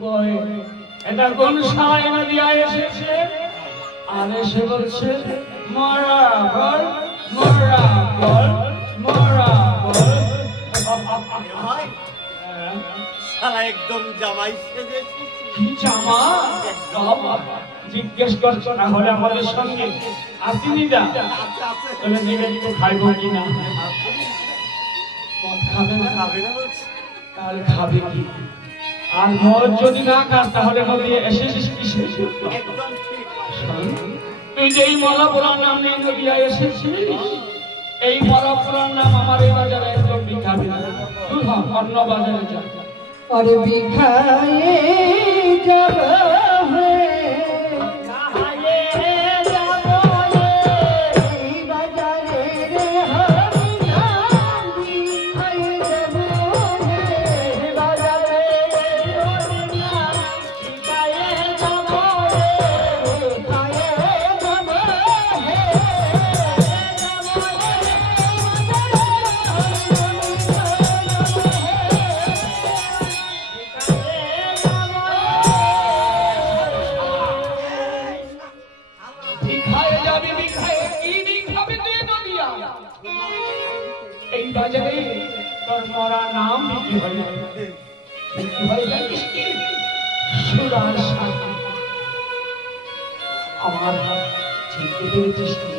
কই এটা কোন সাই নদিয়া এসেছে আর এসে বলছে মরা বল মরা বল মরা বল ভাই শালা একদম জামাই সেজেছি। কি জামা বাবা জিজ্ঞেস করছো না হলে আমাদের সঙ্গে আসিনি দা আচ্ছা আছে তুমি দিলে একটু খাইবো কি না মদ খাবে না খাবে না বলছি। তাহলে খাবে কি আর মদ যদি না খাস তাহলে নদী এসেছিস কিসের জন্য? একদম ঠিক। তুই যে এই মলাপুরার নাম নিয়ে নদিয়া এসেছিস এই মলাপুরার নাম আমার এই বাজারে একদম বিখ্যাত না তুই অন্য বাজারে যা और बिखाए जब है बाजारे रे हरि नाम बिखाए जब है बाजारे रे हरि नाम बिखाए जब है बिखाए जब বিখায়ে যাবি বিখায়ে কি বিখাবে তুই নদিয়া এই বাজারে তোর মরা নাম বিক্রি হয়ে যাবে বিক্রি হয়ে যাবে কি সুরার সাথে আমার চিনতে পেরেছিস কি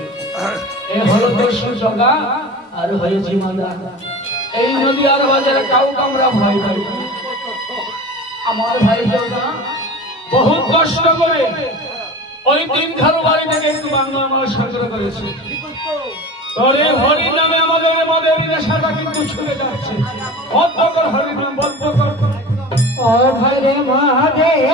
এ হলো তোর সুজগা আর হয়েছি মাদা এই নদিয়ার বাজারে কাউকে আমরা ভয় পাই না। আমার ভাই জগা বহুত কষ্ট করে ওই তিন ধারু বাড়ি থেকে একটু বাংলা আমার সংগ্রহ করেছে তোরে হরি নামে আমাদের মদের নেশাটা কিন্তু ছুটে যাচ্ছে বদ্ধ কর হরি নাম বদ্ধ কর और हरे महादेव